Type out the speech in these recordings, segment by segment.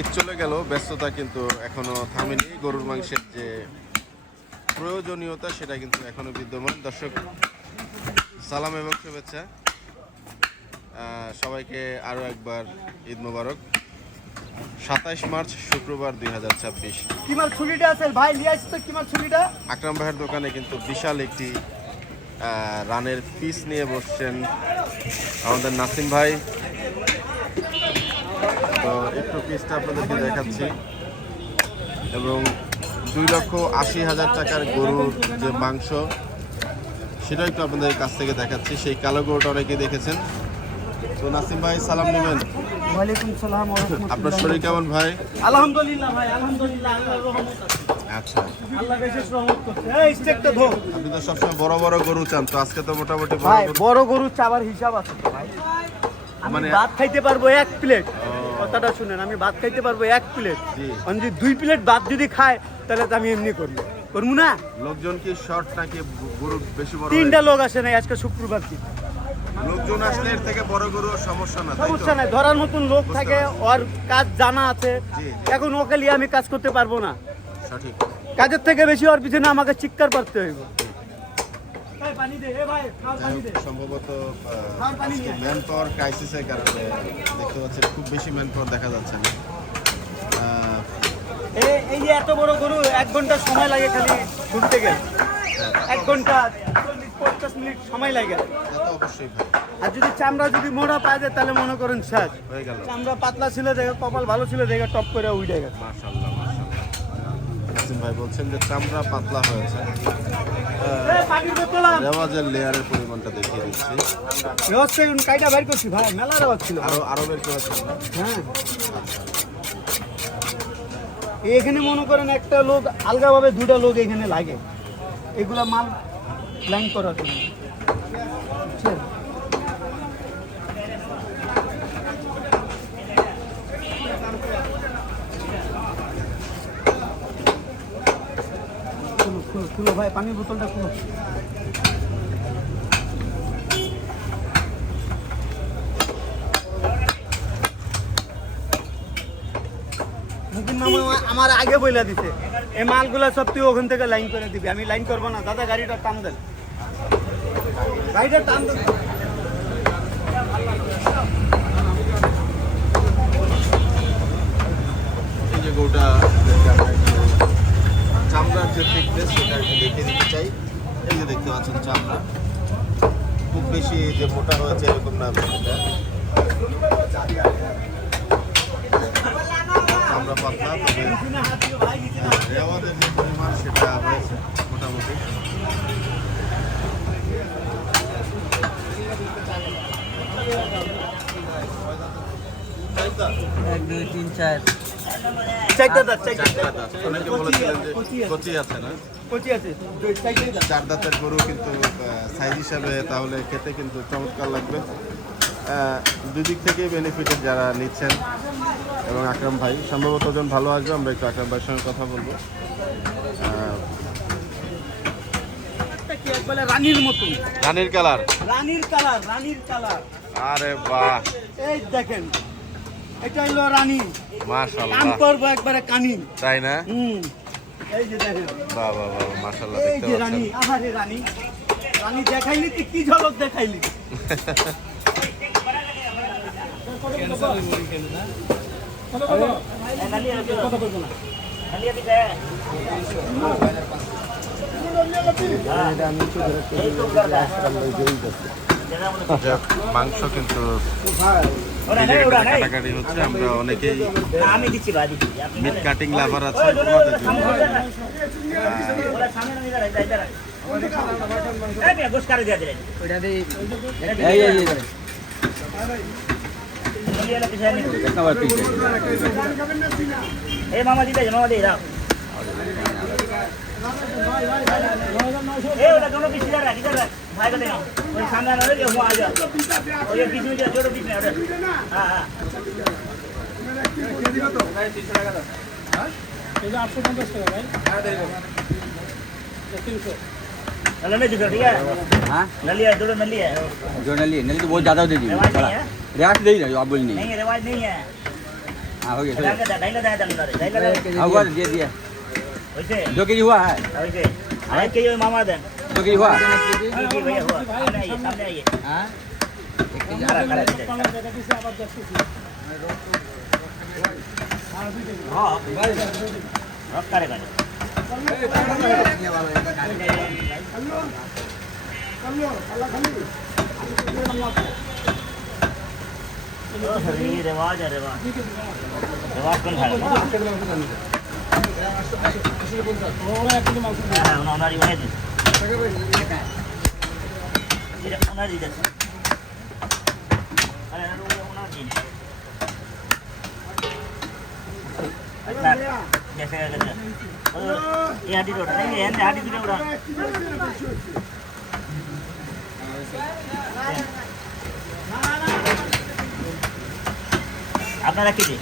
ঈদ চলে গেল, ব্যস্ততা কিন্তু এখনো থামেনি। গরুর মাংসের যে প্রয়োজনীয়তা সেটা কিন্তু এখনো বিদ্যমান। দর্শক, সালাম এবং শুভেচ্ছা সবাইকে। আরও একবার ঈদ মোবারক। 27 মার্চ শুক্রবার 2026। কিমার ছুরিটা আছে ভাই, নিয়ে আসছি তো কিমার ছুরিটা। আকরাম ভাইয়ের দোকানে কিন্তু বিশাল একটি রানের পিস নিয়ে বসছেন আমাদের নাসিম ভাই। তো একটু পিসটা আপনাদেরকে দেখাচ্ছি। এবং 2,80,000 টাকার গরুর যে মাংস সেটা একটু আপনাদের কাছ থেকে দেখাচ্ছি। সেই কালো গরুটা অনেকেই দেখেছেন। তো নাসিম ভাই, সালাম নেবেন। ওয়ালাইকুম সালাম। আপনার শরীর কেমন ভাই? আলহামদুলিল্লাহ ভাই, আলহামদুলিল্লাহ, আল্লাহর রহমত আছে। আচ্ছা, আল্লাহ বিশেষ রহমত করছে। এই স্টেকটা ধো। আপনি তো সবসময় বড় বড় গরু চান, তো আজকে তো মোটামুটি ভাই বড় গরু চাবার হিসাব আছে তো ভাই। আমি মানে ভাত খাইতে পারবো 1 প্লেট। কথাটা শুনেন, আমি ভাত খাইতে পারবো 1 প্লেট। আমি যদি 2 প্লেট ভাত যদি খাই তাহলে তো আমি এমনি করবো না। লোকজন কি শর্ট নাকি গরু বেশি বড়? 3টা লোক আসে নাই আজকে শুক্রবার দিন। লোকজন আসলে এর থেকে বড় গরু সমস্যা না, তাই তো? সমস্যা নাই, ধরার মতন লোক থাকে, ওর কাজ জানা আছে। জি। এখন ওকে নিয়ে আমি কাজ করতে পারবো না। সঠিক। কাজের থেকে বেশি ওর পিছনে আমাকে চিৎকার করতে হইব। সম্ভবত পানি নিয়ে। ম্যান পাওয়ার ক্রাইসিসের কারণে দেখতে পাচ্ছেন খুব বেশি ম্যান পাওয়ার দেখা যাচ্ছে না। এই যে এত বড় গরু 1 ঘন্টা সময় লাগে খালি ঘুরতে গেলে। 1 ঘন্টা 40-50 মিনিট সময় লাগে। এটা অবশ্যই ভাই আর যদি চামড়া যদি মোড়া পাওয়া যায় তাহলে মনে করেন শেষ। হয়ে গেল। চামড়া পাতলা ছিল দেখে, কপাল ভালো ছিল দেখে টপ করে উঠে গেছে। মাশাআল্লাহ, মাশাআল্লাহ। নাসিম ভাই বলছেন যে চামড়া পাতলা হয়েছে। রেওয়াজের লেয়ারের পরিমাণটা দেখিয়ে দিচ্ছি। ব্যবস্থা কাইটা বাইর করছি ভাই, মেলা রেওয়াজ ছিল। আরো বের করেছেন না? হ্যাঁ, এখানে মনে করেন একটা লোক আলগাভাবে 2টা লোক এখানে লাগে এগুলা মাল লাইন করার জন্য। বুঝছেন? খুলো ভাই, পানির বোতলটা খুলো। মুকিম মামা আমার আগে বইলা দিছে এই মালগুলা সব তুই ওখান থেকে লাইন করে দিবি। আমি লাইন করবো না। দাদা গাড়িটা টান দেন, গাড়িটা টান দেন। এই যে গরুটা চামড়ার যে থিকনেস সেটা একটু দেখে দিতে চাই। এই যে দেখতে পাচ্ছেন চামড়া খুব বেশি যে মোটা হয়েছে এরকম না। চামড়া পাতলা, তবে রেওয়াজের যে পরিমাণ সেটা হয়েছে মোটামুটি। অনেকে বলেছিলেন যে কচি আছে না? চার দাঁতের গরু কিন্তু সাইজ হিসাবে তাহলে খেতে কিন্তু চমৎকার লাগবে। দুদিক থেকেই বেনিফিটেড যারা নিচ্ছেন। এবং আকরাম ভাই সম্ভবত ওজন ভালো আসবে, আমরা একটু আকরাম ভাইয়ের সঙ্গে কথা বলবো। রানীর মতন, রানীর কালার, রানীর কালার, রানীর কালার। আরে বাহ, এই দেখেন, এটা হলো রানী। মাশাআল্লাহ, কাম করবো একবারে কানি, তাই না? এই যে দেখেন, বাহ বাহ বাহ, মাশাআল্লাহ। এই দেখতে যে পাচ্ছেন রানী, আহারে রানী, রানী দেখাইলি তুই কি ঝলক দেখাইলি। মাংস কিন্তু কাটাকাটি হচ্ছে। আমরা অনেকেই মিট কাটিং লাভার আছে তোমাদের জন্য। মামা দিতে মামা দিয়ে দাও। ওটা दोनों पीस इधर रख भाई को देना। वो सामने आ रहा है वो आ जा। और ये बीच में जो छोटो बीच में है। हां हां ये दियो तो भाई 300 টাকা দাও। হ্যাঁ এই যে 850 টাকা ভাই। হ্যাঁ দেব 300 नल में दूसरा ठीक है हाँ नली है दोनों नली है जो नली तो बहुत ज़्यादा दे दी रिवाज नहीं है रियाज दे रही आप बोल नहीं नहीं रिवाज नहीं है हाँ हो गया ढाई का हाँ हुआ दे दिया वैसे 2 केजी हुआ है वैसे आए के ये मामा दें 2 केजी हुआ जी भैया हुआ सामने आइए हाँ खड़ा खड़ा हाँ रख करेगा ये रिवाज है रिवाज रिवाज कौन खाएगा हाँ उन्होंने वही दी ये उन्होंने दी अरे उन्होंने अच्छा जैसे ये हाथी रोड नहीं है हाथी दूर उड़ा আপনারা কি দিন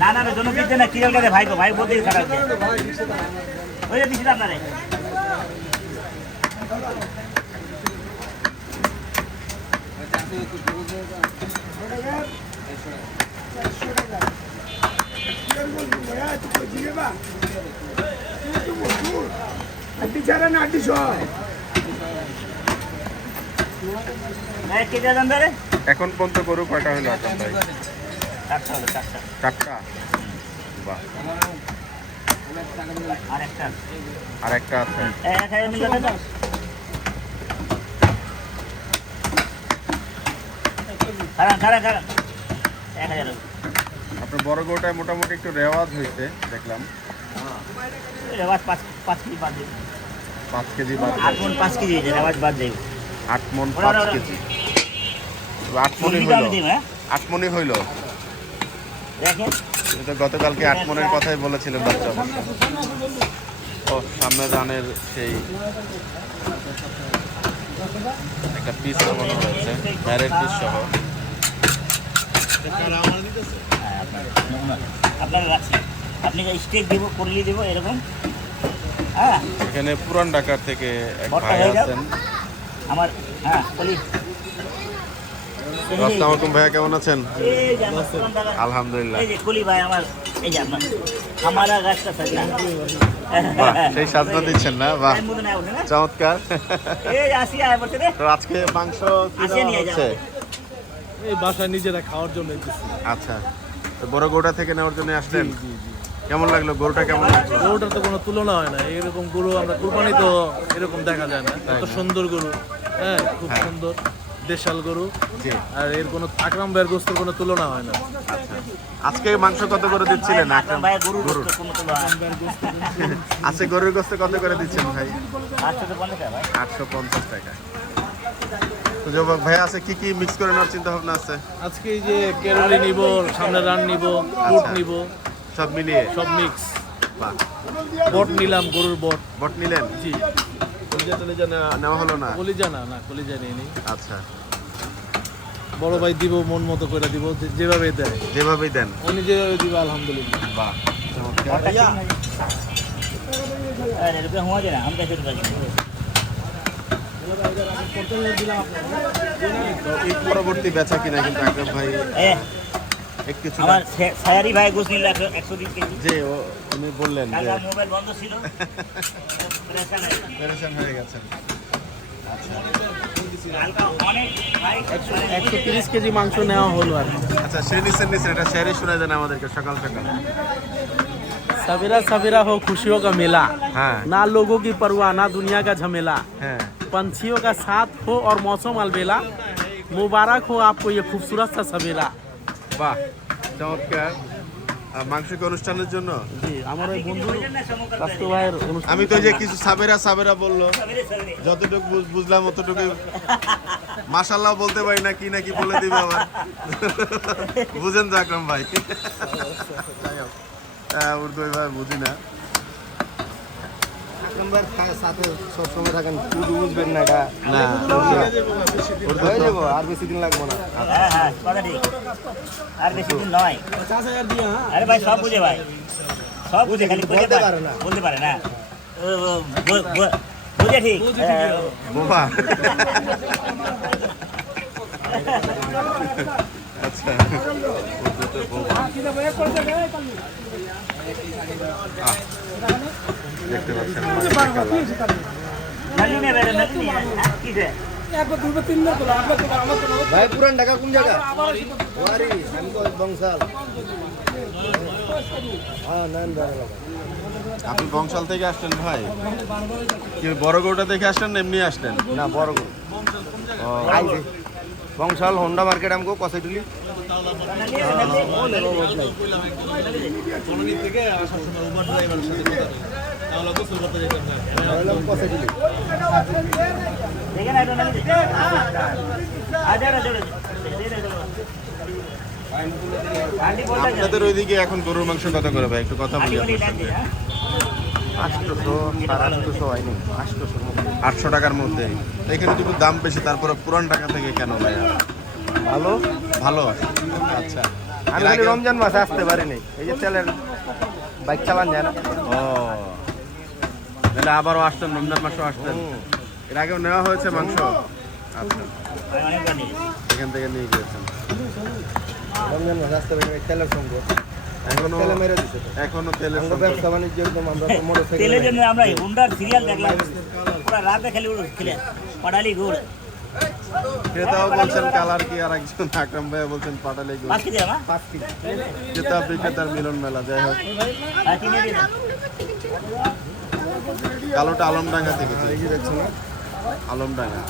না না दोनों দিতে না কিরল করে ভাই ভাই বলতে খারাপ ওই যে দিছি আপনারে কে জানেন রে এখন পর্যন্ত গরু কয়টা হলো আকরাম ভাই? চারটা হলো চারটা 4টা। বাহ, আরেকটা আর একটা আছে। 1000 মিল দেন খারাপ খারাপ খারাপ 1000 আপনার বড় গরুটায় মোটামুটি একটু রেওয়াজ হয়েছে দেখলাম। রেওয়াজ 5 কেজি বাদ দিই 5 কেজি বাদ 8 মন 5 কেজি আছে রেওয়াজ বাদ দেই 8 মন 5 কেজি। 8 মনই হইল, 8 মনই হইল। দেখেন তো গতকালকে 8 মনের কথাই বলেছিলেন বাচ্চা অবশ্য। ও সামনে রানের সেই একটা পিস বানানো হয়েছে ব্যারের পিস সহ। আপনার রাখছি আপনি স্টেক দিব করলি দিব এরকম হ্যাঁ এখানে পুরান ঢাকার থেকে এক বড়টা ভাই হয়ে যাও। আছেন। আমার হ্যাঁ বলি আসসালামু আলাইকুম ভাইয়া, কেমন আছেন? এই যে আমার পুরান ঢাকা আলহামদুলিল্লাহ। এই যে কুলি ভাই আমার এই যে আপনার আমারা গাছটা সাজা বাহ, সেই সাজনা দিচ্ছেন না? বাহ, টাইম মতো না ওঠে না চমৎকার। এই আসি আয় বলতে রে তো আজকে মাংস কি আসে দেওয়া নিয়ে যাও। হচ্ছে? এই বাসায় নিজেরা খাওয়ার জন্য এসেছি। আচ্ছা, তো বড় গরুটা থেকে নেওয়ার জন্য আসলেন। কেমন লাগলো গরুটা, কেমন লাগলো? গরুটার তো কোনো তুলনা হয় না, এরকম গরু আমরা কুরবানি তো এরকম দেখা যায় না। এত সুন্দর গরু, হ্যাঁ খুব হ্যাঁ। সুন্দর দেশাল গরু। জি। আর এর কোনো আকরাম ভাইয়ের গোস্তের কোনো তুলনা হয় না। আচ্ছা, আজকে মাংস কত করে দিচ্ছিলেন? আকরাম ভাই গরুর গোশত কম তো আজকে গরুর গোস্ত কত করে দিচ্ছেন ভাই? 850 টাকা ভাই 850 টাকা। তো যুবক ভাই আছে কি কি মিক্স করে নেওয়ার চিন্তা ভাবনা আছে? আজকে এই যে কেরলি নিব, সামনে রান নিব, বুট আচ্ছা। নিব, সব মিলিয়ে? সব মিক্স। বাহ, বট নিলাম, গরুর বট। বট নিলেন? জি। কলিজা টলিজা নেওয়া হলো না? কলিজা না কলিজা নিয়ে নিই। আচ্ছা, বড় ভাই দিব, মন মতো করে দিব, যেভাবে দেয় যেভাবেই দেন। উনি যেভাবে দিব আলহামদুলিল্লাহ। বাহ, চমৎকার। अरे रुपया हुआ जरा हम कैसे रुपया তো ঈদ পরবর্তী বেচা কিনা কিন্তু আকরাম ভাই ए একটু কিছু আমার সায়ারি ভাই গোস নিল 120 কেজি যে উনি বললেন যে কালকে মোবাইল বন্ধ ছিল প্রেশার নাই পেরেশান হয়ে গেছেন। কালকে অনেক ভাই 130 কেজি মাংস নেওয়া হলো আর কি। আচ্ছা, সে নিচের এটা শেয়ারই শোনা দেন আমাদেরকে সকাল সকাল। सवेरा सवेरा हो खुशियों का मेला, হ্যাঁ ना लोगों की परवाह ना दुनिया का झमेला, হ্যাঁ, पंछियों का साथ हो और मौसम अलबेला, मुबारक हो आपको ये खूबसूरत सा सवेरा। বাহ, চমৎকার। মাংস কি অনুষ্ঠানের জন্য? জি আমার ওই বন্ধু বললেন না সমকাল রাষ্ট্র ভাইয়ের অনুষ্ঠান। আমি তো যে কিছু সাবেরা বললো, সবেরে সবেরে যতটুকু বুঝলাম অতটুকু। মাশাল্লাহ বলতে পারি না কি বলে দিবে আবার। বুঝেন তো আকরাম ভাই? উর্দু ভাই বুঝি না। নাম্বার সাথে সব সময় থাকেন, শুধু বুঝবেন না এটা না, উর্দু হয়ে তো- যাবো, আর বেশি দিন লাগবে না। হ্যাঁ হ্যাঁ কথা ঠিক আর বেশি দিন নয় আরে ভাই সব বুঝে ভাই সব বুঝে খালি বলতে পারে না। বলতে পারে না বুঝে ঠিক বোমা আচ্ছা উর্দুতে বোমা দেখতে পাচ্ছেন নলি নে বেরে নলি কি রে ভাই পুরান ঢাকা কোন জায়গা ওয়ারি আমি তো বংশাল হ্যাঁ নান বাংলা আপনি বংশাল থেকে আসছেন ভাই কি বড় গরুটা দেখে আসলেন না এমনি আসলেন না বড় গরু আইছে বংশাল হোন্ডা মার্কেট আমকো কসাইটুলি কসাইটুলি দেখে না এটা নলি আজা না জোরে আন্টি বলটা আপনাদের ওইদিকে এখন গরুর মাংস কত করে ভাই একটু কথা বলি আন্টি আপনার সঙ্গে 800 হয়নি 800 টাকার মধ্যে এখানে একটু দাম বেশি তারপরে পুরান টাকা থেকে কেন ভাইয়া ভালো ভালো আচ্ছা আমি এর খালি আগে- রমজান মাসে আসতে পারিনি এই যে তেলের বাইক চালান যায় না ও তাহলে আবারও আসতেন রমজান মাসও আসতেন এর আগেও নেওয়া হয়েছে মাংস আচ্ছা অনেক জানি এখান থেকে নিয়ে গিয়েছেন রমজান মাসে আসতে পারিনি তেলের সঙ্গে এখনো তেলে মেরে দিছে তো এখনো তেলের আমরা সংকট। ব্যবসা বাণিজ্য একদম আমরা মোটরসাইকেল তেলের জন্য আমরা হুন্ডার সিরিয়াল দেখলাম পুরো রাতে খেলে খেলে পড়ালি গুড় ক্রেতাও বলছেন কালার কি আর একজন আকরাম ভাই বলছেন পাটালি গরু। পাঁচ কেজি আমার 5 কেজি ক্রেতা বিক্রেতার মিলন মেলা যাই হোক কিনে দিন কালোটা আলমডাঙ্গা থেকে এই যে দেখছেন না? আলমডাঙ্গা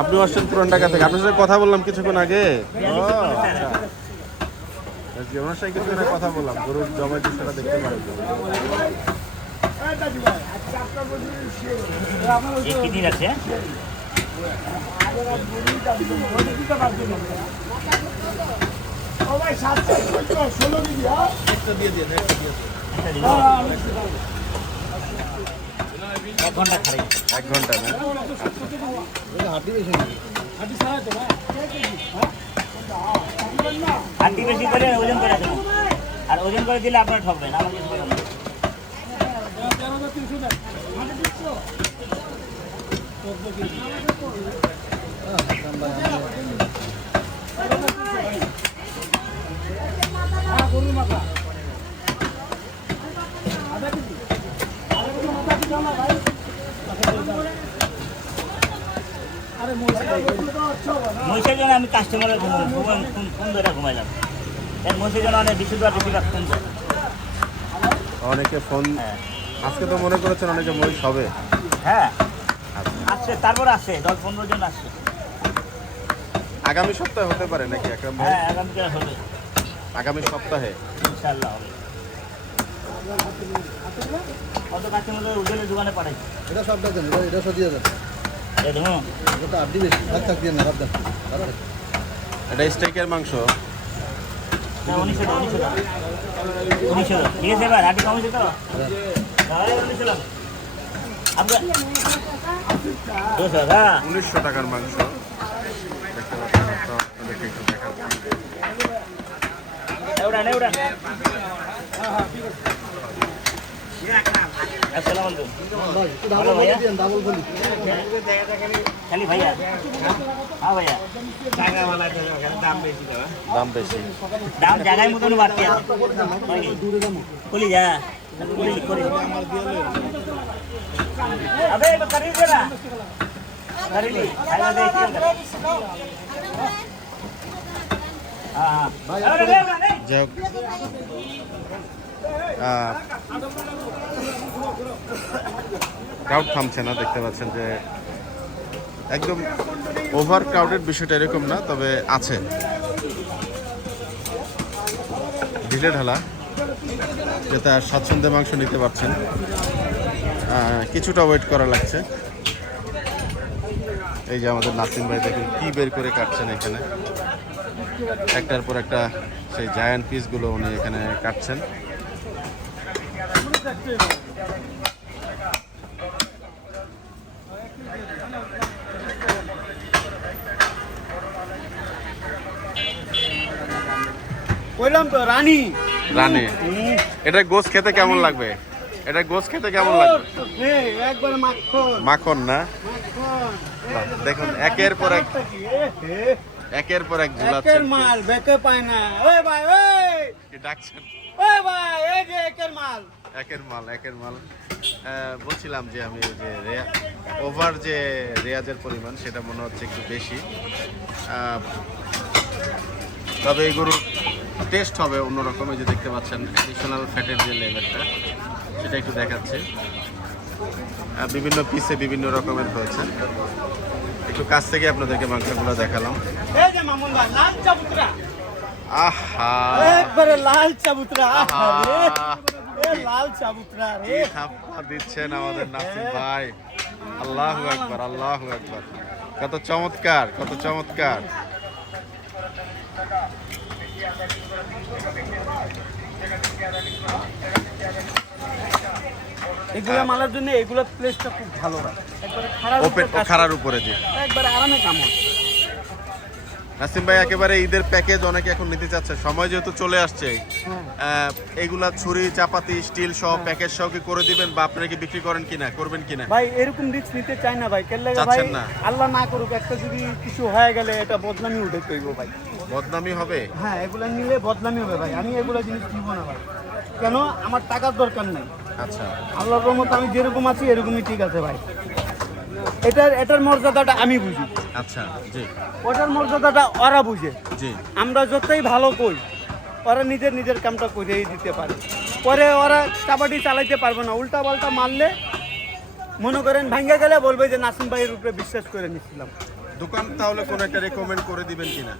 আপনি আসছেন পুরান ঢাকা থেকে আপনার সাথে কথা বললাম কিছুক্ষণ আগে ও আচ্ছা আজকে ওনার সাথে কিছুক্ষণ আগে কথা বললাম গরুর জমাই দৃশ্যটা দেখতে পারেন এই কিডনি রাখছে এক ঘন্টা খারাই 1 ঘন্টা না হাঁটি বেশি নাকি আন্টি বেশি করে ওজন করে দেবো আর ওজন করে দিলে আপনারা ঠকবেন আমার কিছু বলার নেই। মহিষের জন্য আমি কাস্টমারের ফোন ধরে ঘুমাইলাম এই মহিষের জন্য অনেক বেশিরভাগ ফোন দেয় অনেকে ফোন হ্যাঁ আজকে তো মনে করেছেন অনেকে মহিষ হবে হ্যাঁ আচ্ছা আসছে তারপর আসছে 10-15 জন আসছে আগামী সপ্তাহে হতে পারে নাকি আকরাম ভাই হ্যাঁ আগামীকাল হবে আগামী সপ্তাহে ইনশাআল্লাহ হবে কত কাস্টমার উজ্জ্বলের দোকানে পাঠাইছে এটা সব দেন এটা সব দিয়ে দেন এই দেখুন এটা হাঁটি বেশি থাক দিয়ে না রাত দেন এটা স্টেকের মাংস 1900 ঠিক আছে এবার আটি কমেছে তো তাহলে 1900 আপনার 200 হ্যাঁ 1900 টাকার মাংস দেখতে পাচ্ছেন তো আপনাদেরকে একটু দেখাচ্ছি এউড়ান আসসালামু আলাইকুম ডাবল বলি দেন ডাবল বলি খালি ভাইয়া হ্যাঁ ভাইয়া দাম বেশি দাম জায়গায় মতন বাড়তি আছে কলি যা কলি আবে এবার করি দে না করিলি খাইবা দে কি হ্যাঁ যাই হোক ক্রাউড থামছে না দেখতে পাচ্ছেন যে একদম ওভার ক্রাউডেড বিষয়টা এরকম না তবে আছে ঢিলে ঢালা যেটা স্বাচ্ছন্দ্যে মাংস নিতে পারছেন কিছুটা ওয়েট করা লাগছে এই যে আমাদের নাসিম ভাই দেখুন কি বের করে কাটছেন এখানে একটার পর একটা সেই জায়ান্ট পিসগুলো উনি এখানে কাটছেন কইলাম তো রানী রানে এটা গোস খেতে কেমন লাগবে এটা গোস খেতে কেমন লাগবে? একবার মাখন মাখন না? মাখন। বাহ, দেখুন একের পর এক ঝুলাচ্ছেন। একের মাল বেকে পায় না। ওই ভাই ওই কি ডাকছেন? ওই ভাই এই যে একের মাল। একের মাল। বলছিলাম যে আমি যে ওভার যে রেয়াজের পরিমাণ সেটা মনে হচ্ছে একটু বেশি। তবে এই গরুর টেস্ট হবে অন্যরকম। এই যে দেখতে পাচ্ছেন এডিশনাল ফ্যাটের যে লেভেলটা সেটা একটু দেখাচ্ছে। বিভিন্ন পিসে বিভিন্ন রকমের হয়েছে। একটু কাছ থেকে আপনাদেরকে মাংসগুলো দেখালাম। এই যে মামুন ভাই লাল চাবুতরা। আহা, একবারে লাল চাবুতরা। আহা। এ লাল চাবুতরা কি রে। থাপ্পা দিচ্ছেন আমাদের নাসিম ভাই। আল্লাহু আকবার, আল্লাহু আকবার। কত চমৎকার, কত চমৎকার। এগুলা মালার জন্য এগুলা প্লেসটা খুব ভালো হয়। একবারে খারাপ ওপেন খাড়ার উপরে যে একবারে আরামে কাম হয়। নাসিম ভাই একেবারে ঈদের প্যাকেজ অনেকে এখন নিতে চাচ্ছে, সময় যেহেতু চলে আসছে। এইগুলা ছুরি চাপাতি স্টিল সহ প্যাকেজ সহ কি করে দিবেন বা আপনারা কি বিক্রি করেন কিনা, করবেন কিনা? ভাই এরকম রিস্ক নিতে চাই না ভাই। কেন লাগে ভাই? চাচ্ছেন না? আল্লাহ না করুক একটা যদি কিছু হয়ে গেলে এটা বদনামি উঠে কইব ভাই। বদনামি হবে? হ্যাঁ এগুলা নিলে বদনামি হবে ভাই। আমি এগুলা জিনিস নিব না ভাই। কেন? আমার টাকার দরকার নাই। আচ্ছা, আল্লাহর রহমতে আমি যেরকম আছি এরকমই ঠিক আছে ভাই। এটার মর্যাদাটা আমি বুঝি, আচ্ছা, জি ওটার মর্যাদাটা ওরা বুঝে। জি। আমরা যতই ভালো কই ওরা নিজের কামটা করেই দিতে পারে। পরে ওরা কাবাডি চালাইতে পারবে না। উল্টা পাল্টা মারলে মনে করেন ভাঙ্গে গেলে বলবে যে নাসিম ভাইয়ের উপরে বিশ্বাস করে নিচ্ছিলাম। দোকান তাহলে কোন একটা রেকমেন্ড করে দিবেন কিনা?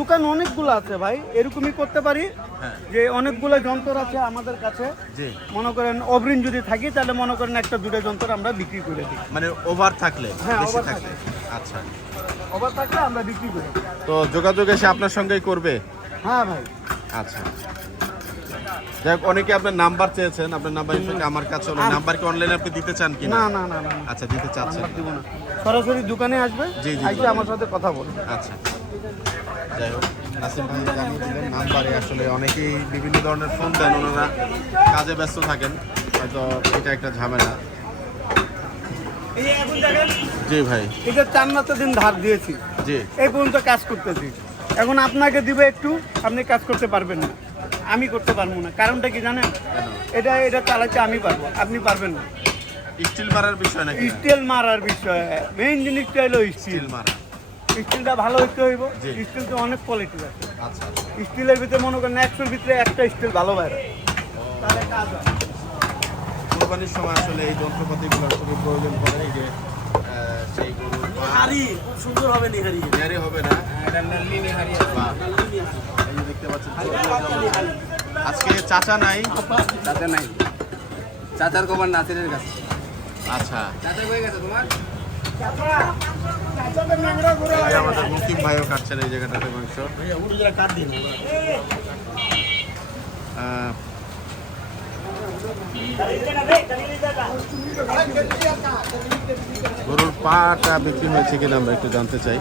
দোকান অনেকগুলো আছে ভাই। এরকমই করতে পারি হ্যাঁ, যে অনেকগুলো যন্ত্র আছে আমাদের কাছে। জি। মনে করেন অগ্রিম যদি থাকি তাহলে মনে করেন একটা দুটো যন্ত্র আমরা বিক্রি করে দিই। মানে ওভার থাকলে, হ্যাঁ, বেশি over থাকলে। আচ্ছা, ওভার থাকলে আমরা বিক্রি করি। তো যোগাযোগ এসে আপনার সঙ্গেই করবে? হ্যাঁ ভাই। আচ্ছা, যাই হোক, অনেকে আপনার নাম্বার চেয়েছেন। আপনার নাম্বার ইনফ্যাক্ট আমার কাছে হলো। নাম্বার কি অনলাইনে আপনি দিতে চান কিনা? না। আচ্ছা, দিতে চাচ্ছেন। নাম্বার দিব না। সরাসরি দোকানে আসবে, জি, জি, আইসে আমার সাথে কথা বলবে। আচ্ছা, যাই হোক, নাসিম ভাই জানিয়ে দিলেন নাম্বারে আসলে অনেকেই বিভিন্ন ধরনের ফোন দেন, ওনারা কাজে ব্যস্ত থাকেন, হয়তো এটা একটা ঝামেলা। এই এখন দেখেন জি ভাই, এটা 4 দিন ধার দিয়েছি, জি এই পর্যন্ত কাজ করতেছি। এখন আপনাকে দিবে একটু, আপনি কাজ করতে পারবেন না, আমি করতে পারবো না। কারণটা কি জানেন? এটা চালাতে আমি পারবো, আপনি পারবেন না। স্টিল মারার বিষয় নাকি? স্টিল মারার বিষয় মেইন জিনিসটা হলো স্টিল। স্টিল মারা, স্টিলটা ভালো হইতে হইব। জি। স্টিল তো অনেক কোয়ালিটি আছে। আচ্ছা। স্টিলের ভিতরে মনে করেন 100-র ভিতরে একটা স্টিল ভালো বাইরে, তাহলে কাজ হয়। কোরবানির সময় আসলে এই যন্ত্রপাতিগুলোর খুবই প্রয়োজন পড়ে। এই যে সেই গরুর খুব সুন্দর হবে নিহারি। নেয়ারি হবে না? বাহ, এই যে দেখতে পাচ্ছেন আজকে চাচা নাই। চাচা নাই, চাচার খবর নাসিরের কাছে। আচ্ছা, চাচা কই গেছে তোমার? এই যে আমাদের মুকিম ভাইও কাটছেন এই জায়গাটাতে মাংস। গরুর পাটা বিক্রি হয়েছে কিনা আমরা একটু জানতে চাই।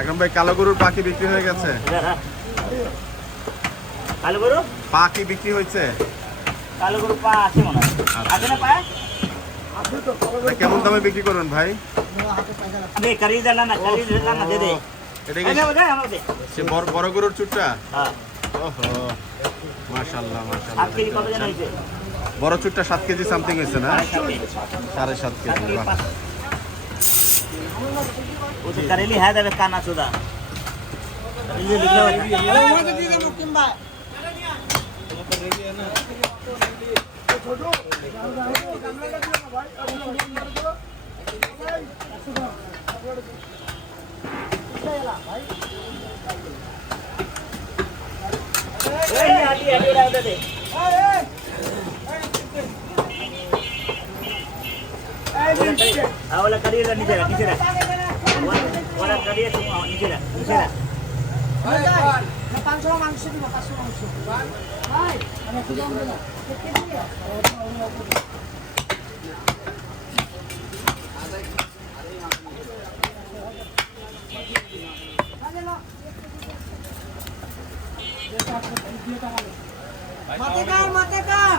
এখন ভাই কালো গরুর পা কি বিক্রি হয়ে গেছে? কালো গরু পা কি বিক্রি হয়েছে? কালো গরু পা আছে মনে হয়। আছে না পা? তা কেমন দামে বিক্রি করবেন ভাই? আমি কারি দিলাম না, কারি দিলাম না, দে দে। এটা এই কি না বোঝা আমাদের। সে বড় গরুর চুটটা? হ্যাঁ। ওহো, মাশাআল্লাহ মাশাআল্লাহ। আজকে কত জন হইছে? বড় চুটটা 7 কেজি সামথিং হয়েছে না? 7.5 কেজি। বাহ। वो तो करेली है दबे काना सुदा ये लिखले वाला करिए नीचे रख वाला करिए तुम नीचे रख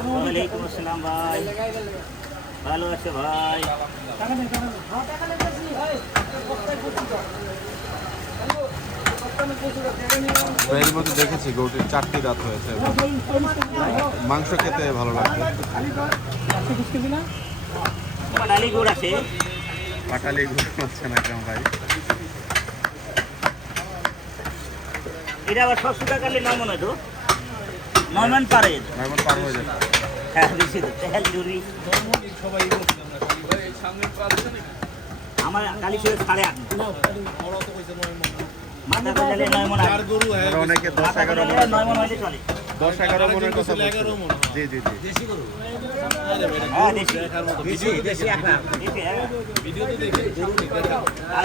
ওয়ালাইকুম আসসালাম ভাই, ভালো আছে ভাই? এর মধ্যে দেখেছি গরুটির 4টি দাঁত হয়েছে এবং মাংস খেতে ভালো লাগবে। ডালি গুড় আছে। পাটালি গরু হচ্ছে না কেমন ভাই? এটা আবার 600 টাকা কাটলে 9 মন হয় তো, 9 মন পারে। এখন পার হয়ে যাবে। হ্যাঁ বেশি তো তেল জুরি আমার কালি ছিল 8.5 মাথা কাটলে 9 মন আছে। আর অনেকে 10-11 মন 9 মন হইলে চলে। 10-11 মনের কথা বলছে। জি জি জি। হ্যাঁ দেশি একটা দেশি হ্যাঁ।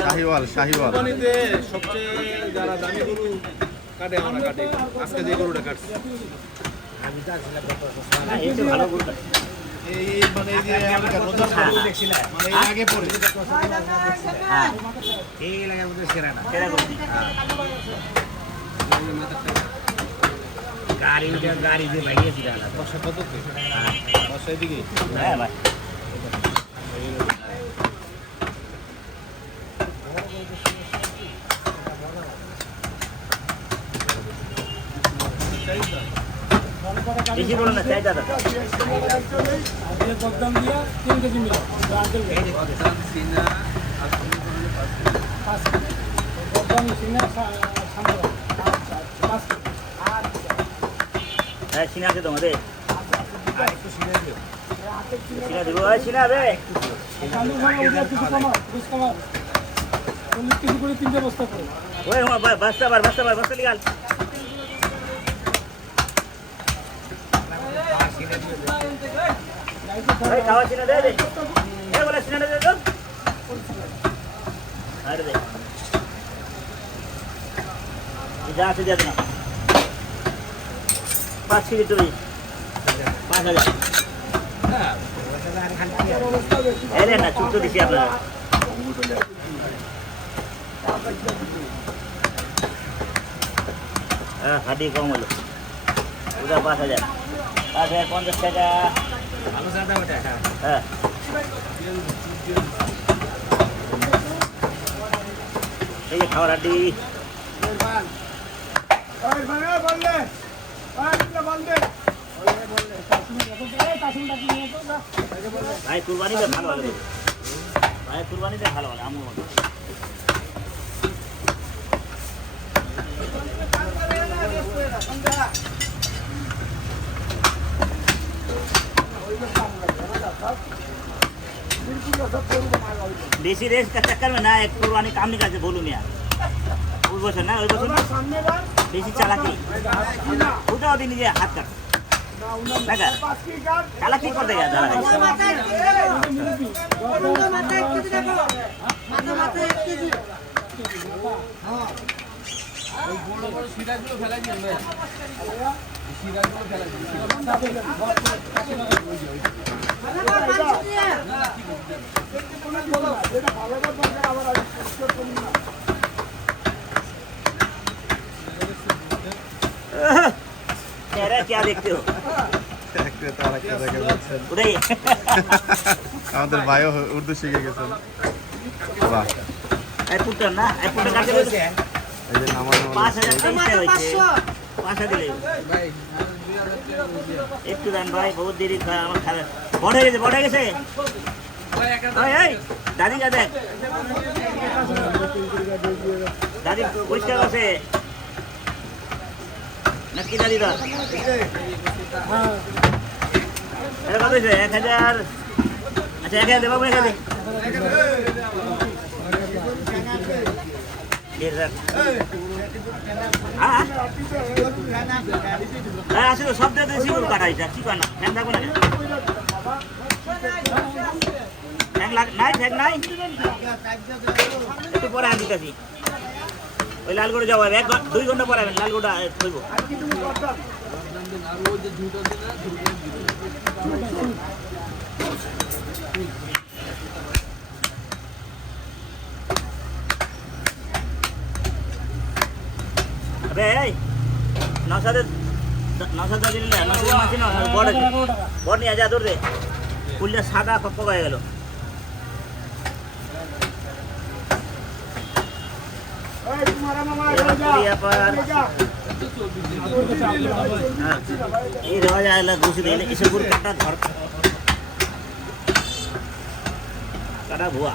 শাহিওয়াল শাহিওয়াল। কোরবানিতে সবচেয়ে যারা দামি গরু কাটে আমরা কাটি, আজকে যে গরুটা কাটছি হ্যাঁ, এই তো ভালো গুড়। এই মানে এই যে আমরা রোজা দেখছি না, মানে এর আগে পরে হ্যাঁ এই এলাকার মধ্যে সেরা না। সেরা গুড়। গাড়ি দিয়ে ভাগিয়েছি দাদা। বর্ষা পদ্ধতি বর্ষার দিকে হ্যাঁ ভাই বেশি বলো না, চাই দাদা। হ্যাঁ সিনা আছে তোমাদের? সিনা দেবো, সিনা রে। ওই বাস্তা লিগাল। খাওয়া সিনা দে, বলে সিনাটা দে তো। আরে দে যা আছে দিয়ে না 5 কেজি তুমি 5,000 এলে না চুক্ত দিছি আপনারা। হ্যাঁ হাডি কম হলো ওটা 5,000 50 টাকা। ভালো জায়গা ওটা। হ্যাঁ এই যে খাওয়ার হাড্ডি ভাই কুরবানিতে ভালো হবে, ভাই কুরবানিতে ভালো হবে। আমি বেশি রেস का चक्कर में ना एक कुरबानी काम नहीं करते बोलूँ मैं ওই বছর না বেশি চালাকি ওটাও দিয়ে নিজে হাত কাট দেখা চালাকি করতে গেছে क्या देखते हो আমাদের ভাইও উর্দু শিখে গেছেন। বাহ एयरपोर्ट ना एयरपोर्ट काटे बोलते हैं এই যে নামাজ 5,000 হইছে 5,000 দিলে একটু দান ভাই বহুত দেরি আমার খাবে বড় হয়ে গেছে ওই এই দাদি যা দেখ দাদি পরিষ্কার আছে নাকি দাদি দা এটা কত হয়েছে 1,000 আচ্ছা 1,000 দেবো 1,000 হ্যাঁ আসলে সব দেশি গরু কাটা এটা কি কয় না ফ্যান থাকবো না ফ্যান নাই একটু পরে আন দিতেছি ওই লাল গরু যাবো 2 ঘন্টা পরে লাল গরুটা থইব আবে এই 900 নসাদে দিলে নসাদের মাছ না বড় আছে বড় নিয়ে যা দূর রে ফুলটা সাদা পক হয়ে গেল এই রাজা এলা ঘুষি দিলে এসে পুরো কাটা ধর কাটা ভুয়া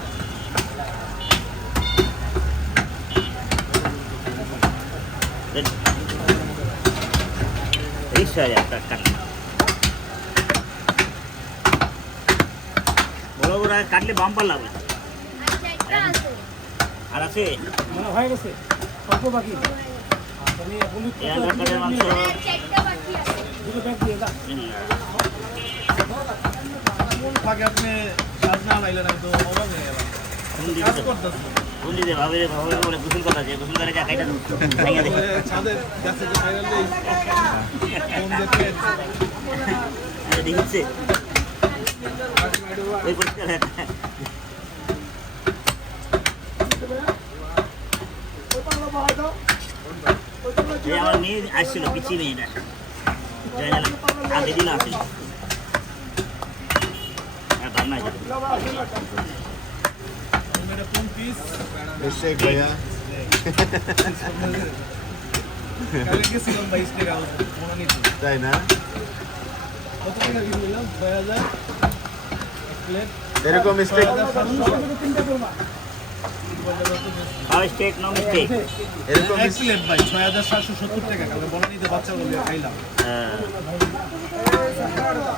রিক্সা যায় কাটা বড় বড় কাটলে বাম্পার লাগবে আর আছে হয়ে গেছে অল্প বাকি এই আধার কার্ডের মাংস ফাঁকে আপনি কাজ না লাইলেন আমি তো অবাক হয়ে গেলাম কাজ করতেছি বুঝলি দে ভাবে ভাবে বলে গোসল করা যায় গোসল করে যা খাইটা ভেঙে দে ছাদের গাছে যে ফাইনালি ফোন দেখে দেখছে ওই পরিষ্কার আমার মেয়ে আসছিল পিছিয়ে মেয়েটা আগে দিল আসছিল দাম নাই এটা কোন পিস শেখ ভাইয়া কালকে গেছিলাম 22 টাকা মনে নিতে তাই না? কত টাকা দিয়ে নিলাম 2000 প্লেট এরকম স্টেক স্টেক নো মিস্টেক এরকম এক প্লেট ভাই 6770 টাকা কালকে মনে নিতে বাচ্চা বলে খাইলাম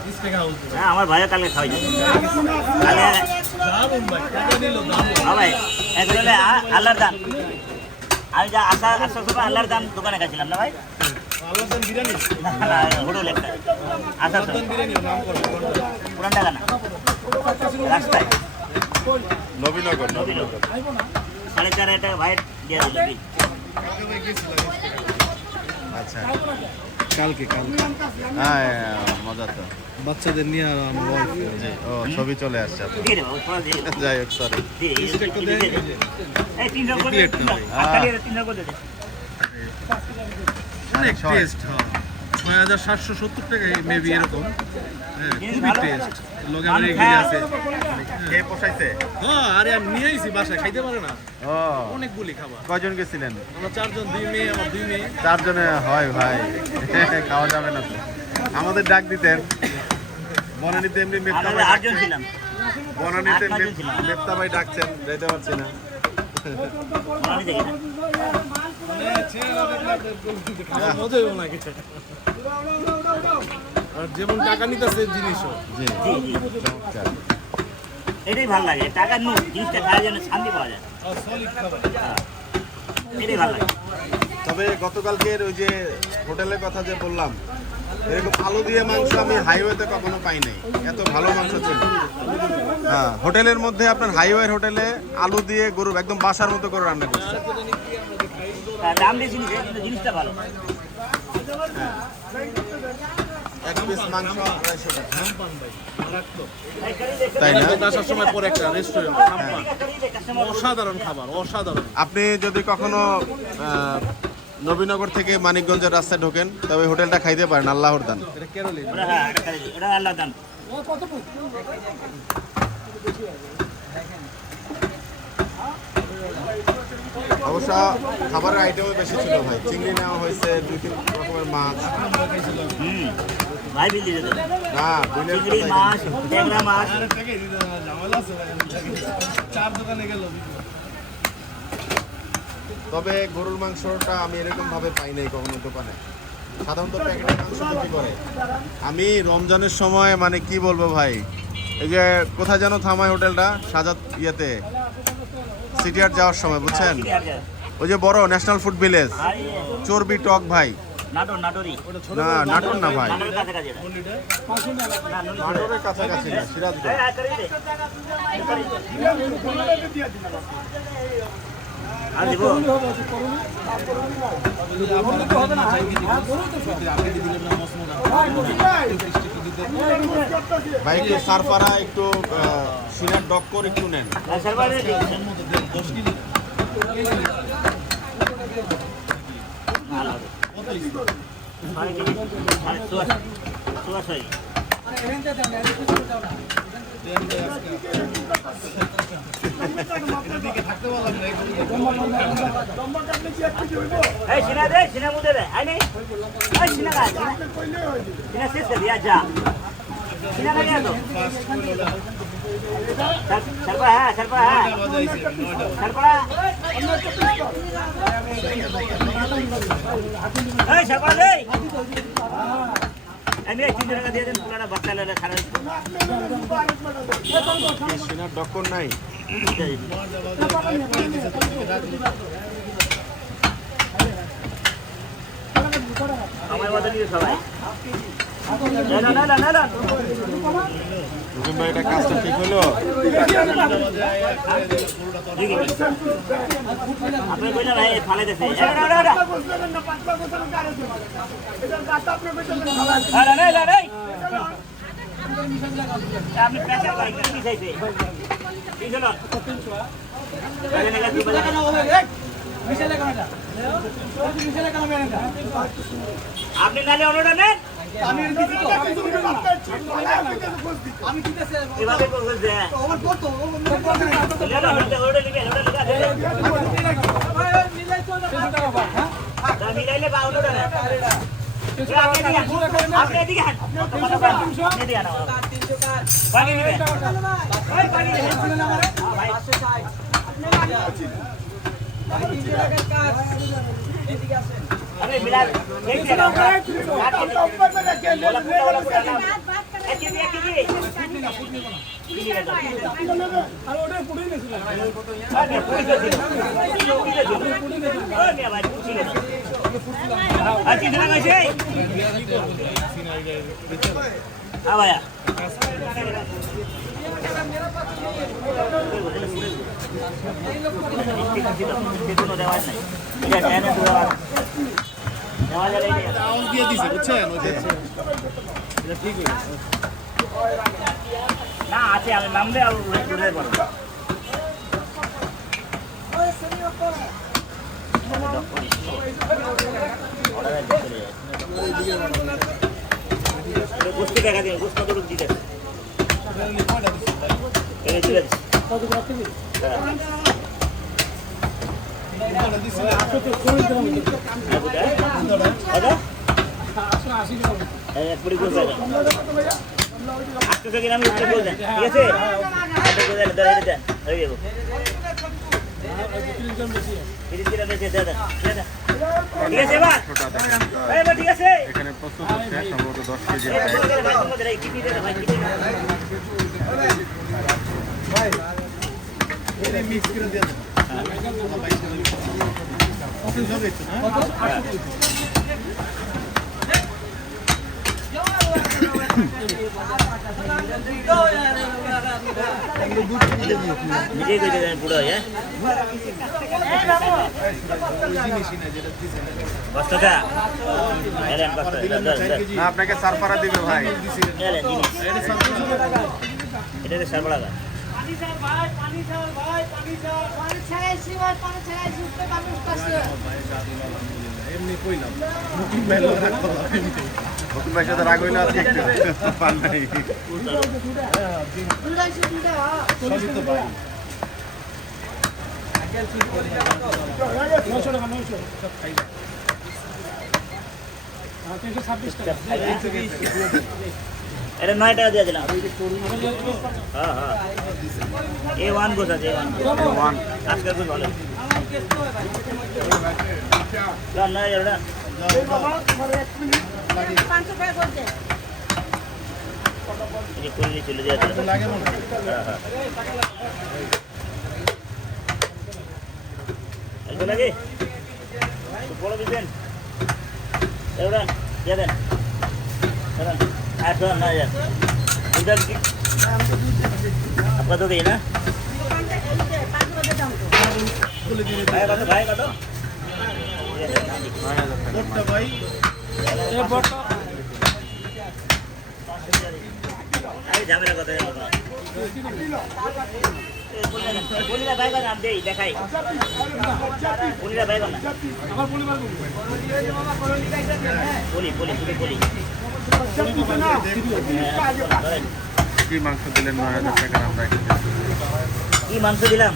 20 টাকা হতো হ্যাঁ আমার ভাইও কালকে খাওয়াই কালকে দারুন ভাই টাকা নিল দারুন ভাই একজনে আল্লাহর দান আমি যা আসার সময় আল্লাহর দান দোকানে গেছিলাম না ভাই আলাদান বিরিয়ানি হোটেল একটা আসার সময় বিরিয়ানি নাম করো পুরান টাকা না রাস্তায় নবীনগর নবীনগর 4.5 টাকা ভাই দিয়ে দিল আচ্ছা কালকে হ্যাঁ মজা তো বাচ্চাদের নিয়ে আর আমার ওয়াইফ জি ও ছবি চলে আসছে আপনার। দিয়ে দেবো থোড়া দিয়ে যাই হোক সরি এই 300 করে প্লেট না ভাই। আকালি 300 করে দে অনেক টেস্ট হ্যাঁ 6770 টাকা মেবি এরকম হ্যাঁ খুবই টেস্ট লগে আমার এখানে আছে কে পোষাইছে? হ্যাঁ আরে আমি নিয়ে আইছি বাসায় খাইতে পারে না ও অনেকগুলি খাবার কয়জন গেছিলেন? আমরা 4 জন 2 মেয়ে আমার 2 মেয়ে 4 জনে হয় ভাই খাওয়া যাবে না তো আমাদের ডাক দিতেন বনানীতে এমনি মেপ্তা আমরা ভাই 8 জন ছিলাম বনানীতে 8 জন ছিলাম। মেপ্তা ভাই ডাকছেন যেতে পারছি না আমি দেখি না মানে চেহারা দেখলে আপনার খাওয়ার মজাই লাগে আর যেমন টাকা নিতেছে জিনিসও জি জি জি চমৎকার। এটাই ভালো লাগে টাকা নো জিনিসটা খাওয়ার জন্য শান্তি পাওয়া যায় আর সলিড খাবার এটাই ভালো লাগে তবে গতকালকের ওই যে হোটেলের কথা যে বললাম এরকম আলু দিয়ে মাংস আমি হাইওয়েতে কখনো পাই নাই এত ভালো মাংস ছিল হ্যাঁ হোটেলের মধ্যে আপনার হাইওয়ের হোটেলে আলু দিয়ে গরু একদম বাসার মতো করে রান্না করছে দাম বেশি নিছে কিন্তু জিনিসটা ভালো এক পিস মাংস 250 টাকা খাম্পান ভাই রাখতো তাই না? আসার সময় পরে একটা রেস্টুরেন্ট খাম্পান অসাধারণ খাবার অসাধারণ আপনি যদি কখনো নবীনগর থেকে মানিকগঞ্জের রাস্তায় ঢোকেন তবে হোটেলটা খাইতে পারেন আল্লাহর দান এটা কেরলে ওটা হ্যাঁ এটা আল্লাহ দান অবশ্য খাবারের আইটেমও বেশি ছিল ভাই চিংড়ি নেওয়া হয়েছে 2-3 রকমের মাছ ভাই বিল দিয়ে দেবে না বিলের চিংড়ি মাছ ট্যাংরা মাছ টাকাই দিতে না ঝামেলা আছে ভাই 4 দোকানে গেল তবে গরুর মাংসটা আমি এরকম ভাবে পাই নাই কখনো দোকানে সাধারণত প্যাকেটের মাংস বিক্রি করে আমি রমজানের সময় মানে কি বলবো ভাই এই যে কোথায় যেন থামায় হোটেলটা সাজাত ইয়েতে সিটিআর যাওয়ার সময় বুঝছেন ওই যে বড় ন্যাশনাল ফুড ভিলেজ চর্বি টক ভাই নাটোর নাটোরি না নাটোর না ভাই নাটোরের কাছাকাছি এটা। না, নলি- নাটোরের কাছাকাছি না সিরাজগঞ্জ এই, আয় করে দে। আর দিব ভাই একটু সারফারা একটু সিরাজ ডক করে একটু নেন আর সার্ভারে দিই। ভালো হবে। 6 কেজি 16 এই সিনা দে সিনা মুদে দে আই নেই এই সিনা কা সিনা শেষ করে দিয়া যা সিনা লাগে তো सरपड़ा है सरपड़ा सरपड़ा दे আমি 3 টাকা দিয়ে দেন পুরাটা বাচ্চা লেলে খারাপ সিনার ডক্কর নাই আমার মত নিয়ে সবাই না রুকন ভাই এটা কাজটা ঠিক হলো আপনি কইলা ভাই ফালাই দেছে আপনি প্রেসার করেন কি চাইছে কি হলো আপনি নালে অর্ডার নেন আমি এভাবে করবো যে মিলাইলে বা অর্ডার নেন আপনি এদিকে হান এদিকে হান পানি দিবেন পানি দিবেন अरे मिला एक जगह দিয়ে দিছে বুঝছেন এটা ঠিক হয়েছে না আছে আমি নামলে আর ঘুরে পড়ব গোস্ত দেখা দিন গোস্ত তো দিতে এই দিলে এখানে প্রস্তুত হচ্ছে সম্ভবত 10 কেজি মিক্স করে দিয়ে দেন নিজে কইতে দেন পুরো হ্যাঁ কষ্টটা এলেন কষ্ট না আপনাকে সারপারা দিবে ভাই এলেন জিনিস এটা সারপাড়া পানি স্যার ভাই পানি স্যার ভাই পানি স্যার পানি ছাড়াইছি ভাই পানি ছাড়াইছি উঠতে পারবেন কাছে এমনি কইলাম মুকিম ভাই লোক রাখো মুকিম ভাই সাথে রাগ হইলো আজকে একটু পান নাই দুলাইছি দুলা সবই তো ভাই এটা 9 টাকা দিয়ে দিলাম হ্যাঁ হ্যাঁ A1 গোছ আছে A1 আজকাল তো ভালো না এরা 500 টাকা করতে এই কোলি চলে যায় তো লাগে মনে হ্যাঁ হ্যাঁ এগুলো লাগে বড় দিবেন এরা যাবেন চলেন আর তো না যান উধর কি আপনাদের তো দেই না ভাই কত বড়টা ভাই এ বড়টা আরে ঝামেলা কথা বলিরা বাইগান আম দেই দেখাই বলিরা বাইগান না বলি বলি শুধু বলি কি মাংস দিলেন 9,000 টাকা আমরা এখানে কি মাংস দিলাম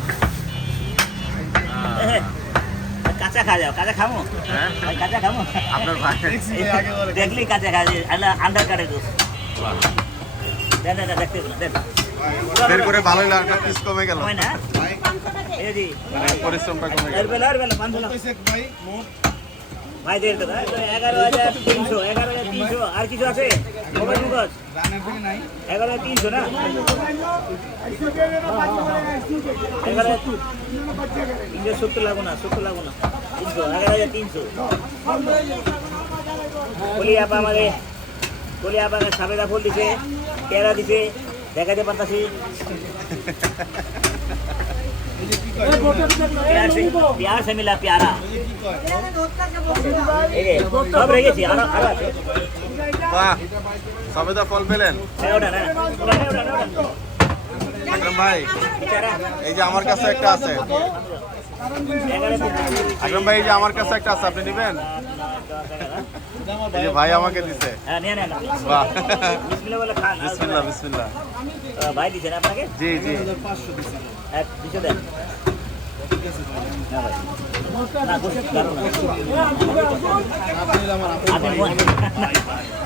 কাঁচা খা যাও কাঁচা খামো হ্যাঁ ভাই কাঁচা খামো আপনার ভাই দেখলি কাঁচা খা আন্ডার কাটে দোষ দেন দেন দেখতে দেন বের করে ভালোই লাগলো, একটা পিস কমে গেল, হয় না এই যে মানে পরিশ্রমটা কমে গেল। আর বেলা বান্ধলা ভাই দেন তো 11,300 11,300 আর কিছু আছে মোবাইল মুখজ 11,300 না 11,370 লাগো না 70 লাগো না 11,300 বলি আপা আমাদের বলি আপনাকে সাবেদা ফুল দিছে পেয়ারা দিছে দেখাতে পারতাছি प्यार से मिला प्यारा सब रह गई आरो আছে বাহ, সবেদা ফল পেলেন ওটা না আকরাম ভাই? এই যে আমার কাছে একটা আছে, আকরাম ভাই, এই যে আমার কাছে একটা আছে, আপনি নেবেন? এই যে ভাই আমাকে দিছে। হ্যাঁ নিয়ে নেন বাহ, বিসমিল্লাহ বলে খান বিসমিল্লাহ বিসমিল্লাহ। ভাই দিছেন আপনাকে জি জি, এক দিছে দেন না গোশ দাও না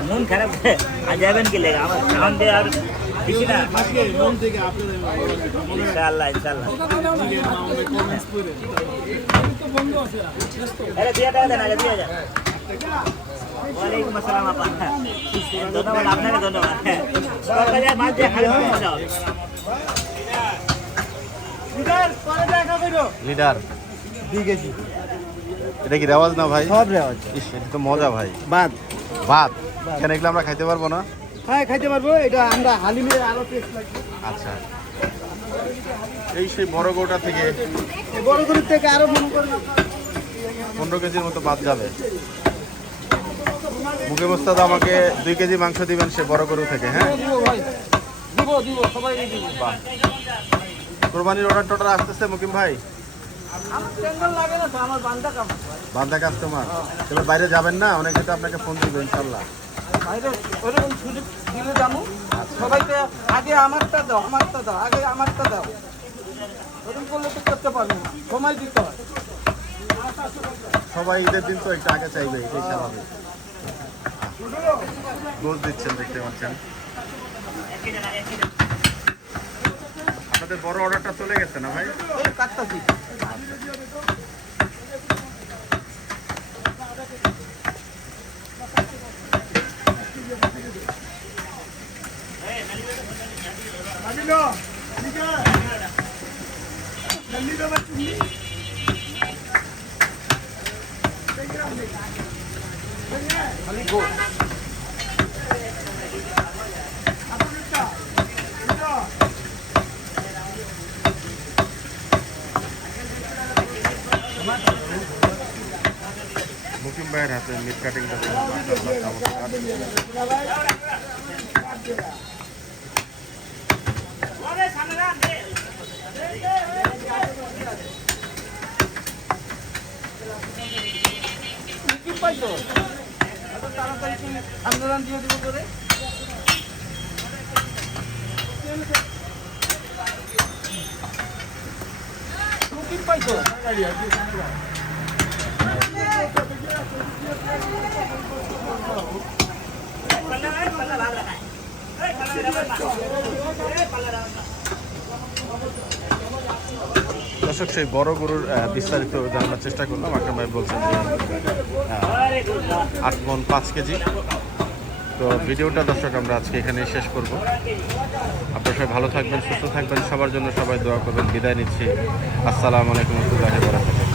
নুন খারাপ আ যাবেন কি লেগে আমার খাওয়ান দে আর দিছি না ইনশাআল্লাহ ইনশাআল্লাহ আরে দিয়া টাকা দেন আগে দিয়া যান ওয়ালাইকুম আসসালাম আপা ধন্যবাদ আপনাকে ধন্যবাদ বাজার মাছ দিয়ে খালি মজা হবে লিডার দিয়ে গেছি এটা কি রেওয়াজ না ভাই? সব রেওয়াজ ইস, এটা তো মজা ভাই। বাদ ভাত কেন এগুলো আমরা খাইতে পারবো না? হ্যাঁ খাইতে পারবো, এটা আমরা হালিমের আরো টেস্ট লাগবে। আচ্ছা, এই সেই বড় গোটা থেকে এই বড় গরুর থেকে আরো মনে করেন 15 কেজির মতো বাদ যাবে। মুখে মোস্তাদ আমাকে 2 কেজি মাংস দিবেন সে বড় গরু থেকে। হ্যাঁ, দিব সবাই দিব। বাহ, কোরবানির অর্ডার টোটাল আসতেছে মুকিম ভাই? আমার টেন্ডার লাগে না তো, আমার বান্দা কাম। বান্ধা কাস্টমার, তাহলে বাইরে যাবেন না? অনেকে তো আপনাকে ফোন দিবে ইনশাল্লাহ। বাইরে ওরকম সুযোগ দিলে যাবো, সবাইকে আগে আমারটা দাও, আমারটা দাও, আগে আমারটা দাও, ওরকম করলে তো করতে পারবো না, সময় দিতে হয়। সবাই ঈদের দিন তো একটু আগে চাইবে, এটাই স্বাভাবিক। গোস দিচ্ছেন, দেখতে পাচ্ছেন। আপনাদের বড় অর্ডারটা চলে গেছে না ভাই? কাটতাছি। মুকিম ভাইয়ের হাতে মিট কাটিংটা কি পাইছো? এত তাড়াতাড়ি তুমি আন্দোলন দিয়ে দিব করে। কি পাইছো? দর্শক, সেই বড় গরুর বিস্তারিত জানার চেষ্টা করলাম। আকরাম ভাই বলছেন যে 8 মণ 5 কেজি। তো ভিডিওটা দর্শক আমরা আজকে এখানেই শেষ করব। আপনারা সবাই ভালো থাকবেন, সুস্থ থাকবেন, সবার জন্য সবাই দোয়া করবেন। বিদায় নিচ্ছি। আসসালামু আলাইকুম ওয়া রাহমাতুল্লাহি ওয়া বারাকাতুহু।